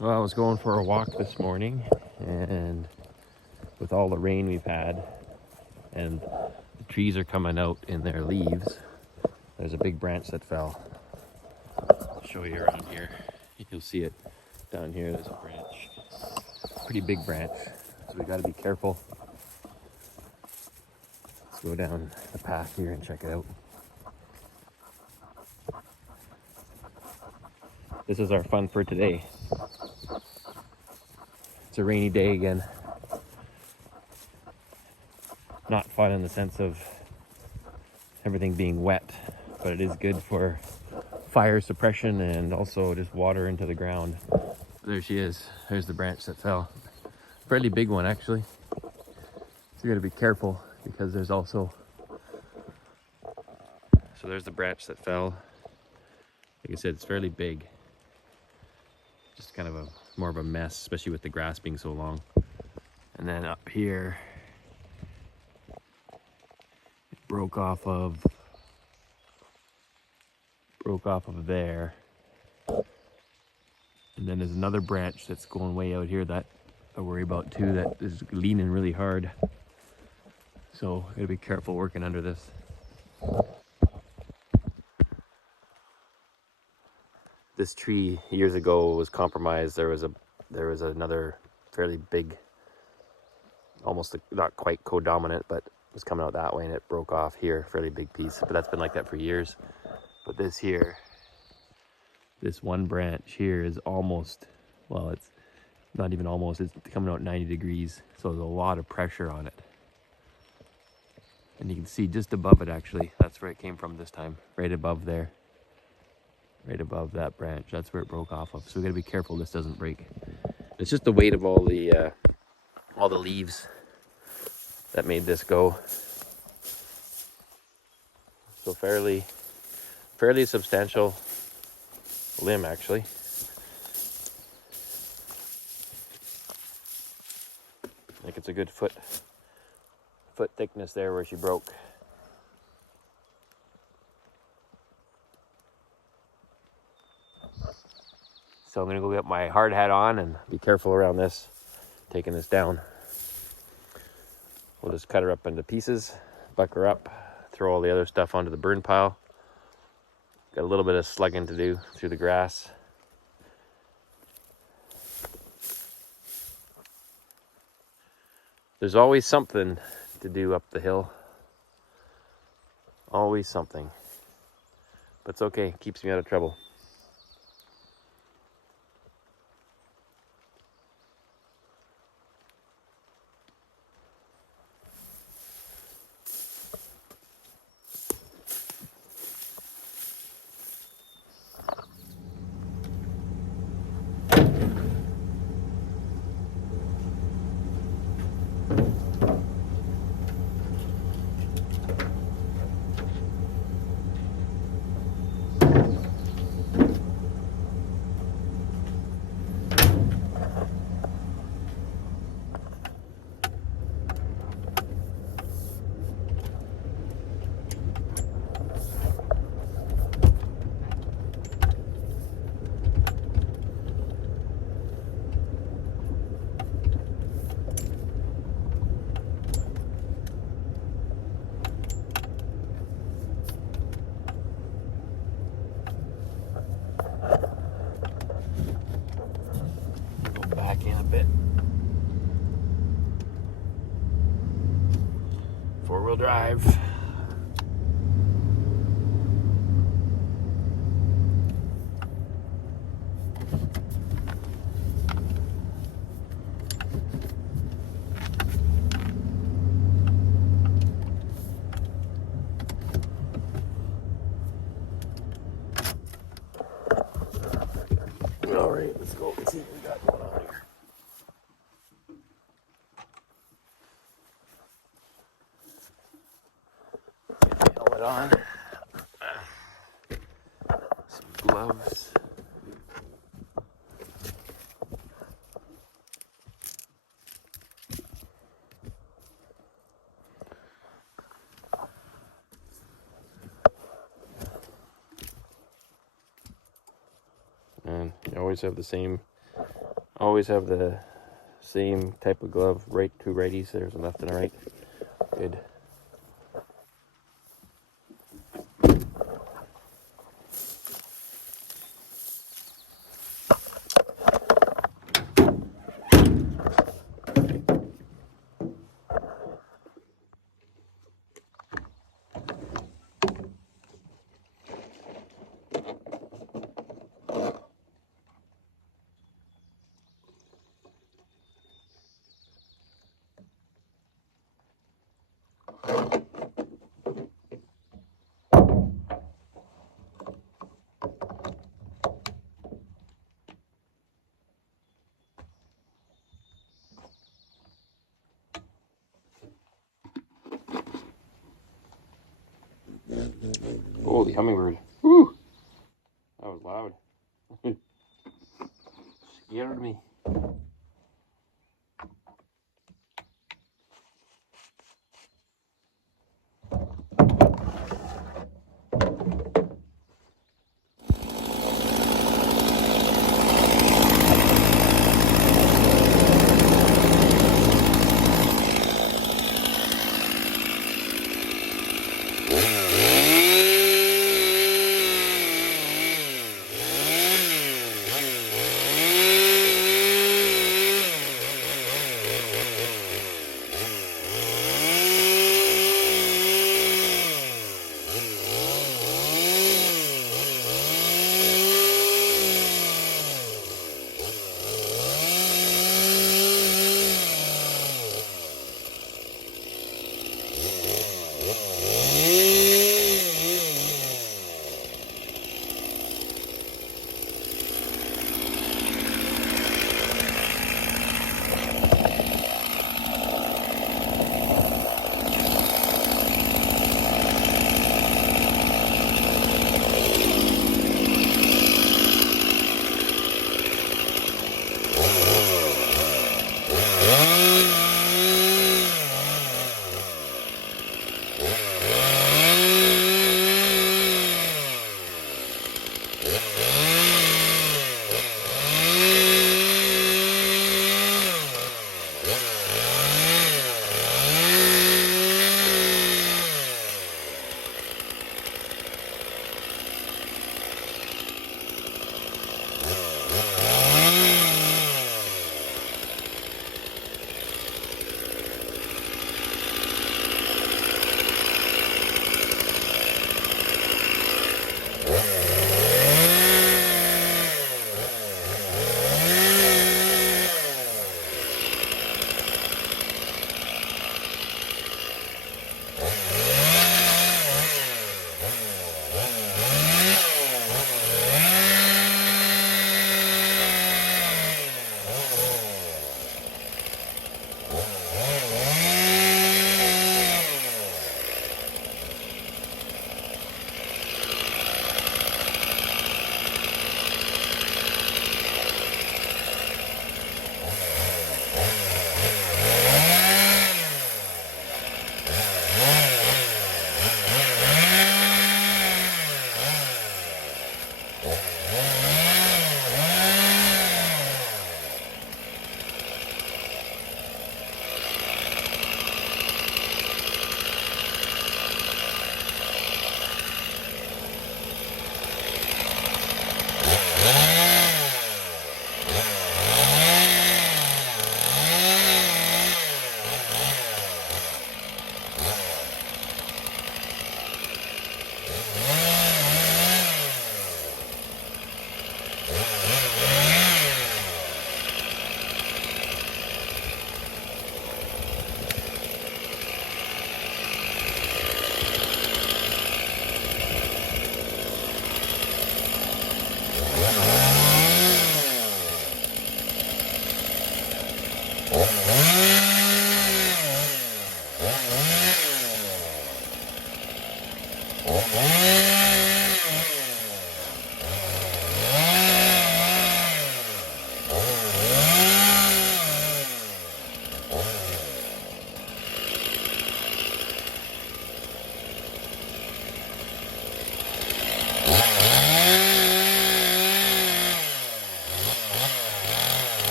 Well, I was going for a walk this morning, and with all the rain we've had, and the trees are coming out in their leaves, there's a big branch that fell. I'll show you around here. You'll see it down here. There's a branch, pretty big branch, so we got to be careful. Let's go down the path here and check it out. This is our fun for today. It's a rainy day again. Not fun in the sense of everything being wet, but it is good for fire suppression and also just water into the ground. There she is. There's the branch that fell. Fairly big one, actually. So you gotta be careful because there's also... So there's the branch that fell. Like I said, it's fairly big. Just kind of more of a mess, especially with the grass being so long. And then up here, it broke off of there. And then there's another branch that's going way out here that I worry about too, that is leaning really hard. So I gotta be careful working under this. This tree years ago was compromised. There was another fairly big, almost not quite co-dominant, but was coming out that way, and it broke off here, fairly big piece. But that's been like that for years. But this one branch here is almost, well, it's not even almost, it's coming out 90 degrees. So there's a lot of pressure on it. And you can see just above it, actually, that's where it came from this time, right above there. Right above that branch, that's where it broke off of. So we gotta be careful this doesn't break. It's just the weight of all the leaves that made this go. So fairly substantial limb, actually. Like it's a good foot thickness there where she broke. So I'm gonna go get my hard hat on and be careful around this, taking this down. We'll just cut her up into pieces, buck her up, throw all the other stuff onto the burn pile. Got a little bit of slugging to do through the grass. There's always something to do up the hill. Always something. But it's okay, keeps me out of trouble. Go back in a bit. Four-wheel drive. All right, let's go. Let's see what we got going on here. Get the helmet on. Some gloves. And you always have the same Always have the same type of glove, right, two righties, there's a left and a right. Good. Holy hummingbird. Woo! That was loud. Scared me.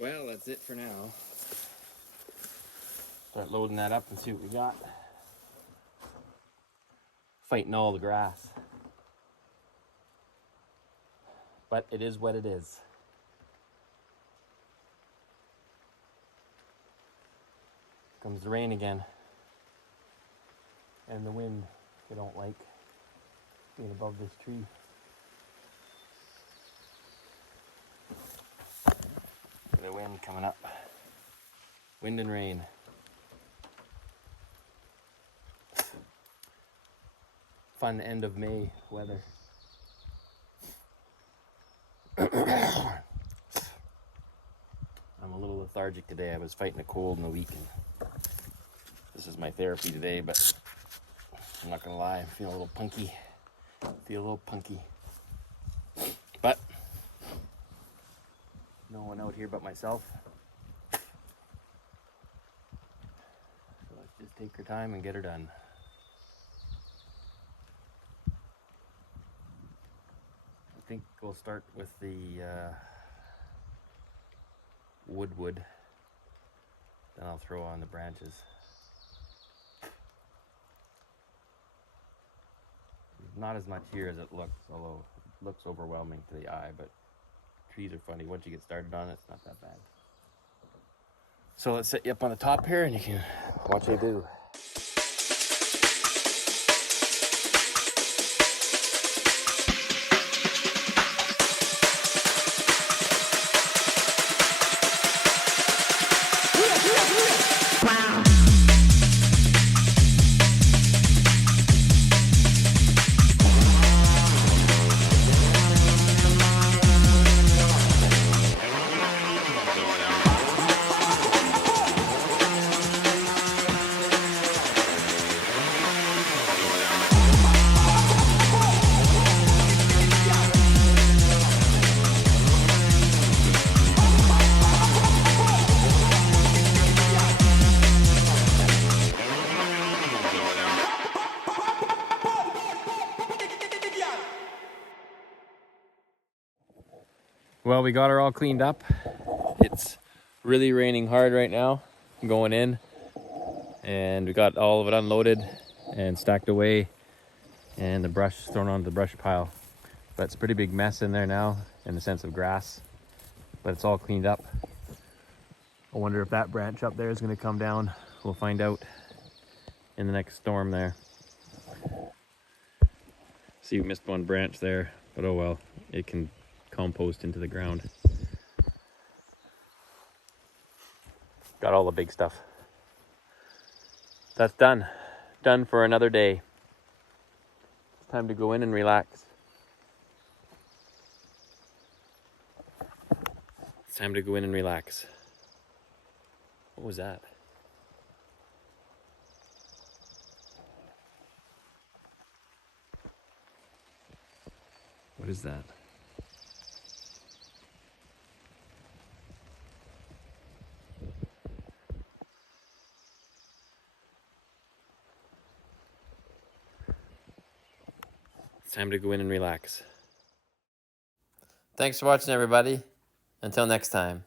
Well, that's it for now. Start loading that up and see what we got. Fighting all the grass. But it is what it is. Comes the rain again. And the wind, I don't like being above this tree. wind coming up. Wind and rain. Fun end of May weather. I'm a little lethargic today. I was fighting a cold in the week, and this is my therapy today, but I'm not gonna lie, I feel a little punky. But no one out here but myself. So let's just take our time and get her done. I think we'll start with the wood. Then I'll throw on the branches. Not as much here as it looks, although it looks overwhelming to the eye, but trees are funny. Once you get started on it, it's not that bad. So let's set you up on the top here and you can watch me do. Well, we got her all cleaned up. It's really raining hard right now. I'm going in, and we got all of it unloaded and stacked away, and the brush thrown onto the brush pile. But it's a pretty big mess in there now in the sense of grass, but it's all cleaned up. I wonder if that branch up there is going to come down. We'll find out in the next storm there. See, we missed one branch there, but oh well, it can compost into the ground. Got all the big stuff. That's done. Done for another day. It's time to go in and relax. It's time to go in and relax. What was that? What is that? It's time to go in and relax. Thanks for watching, everybody. Until next time.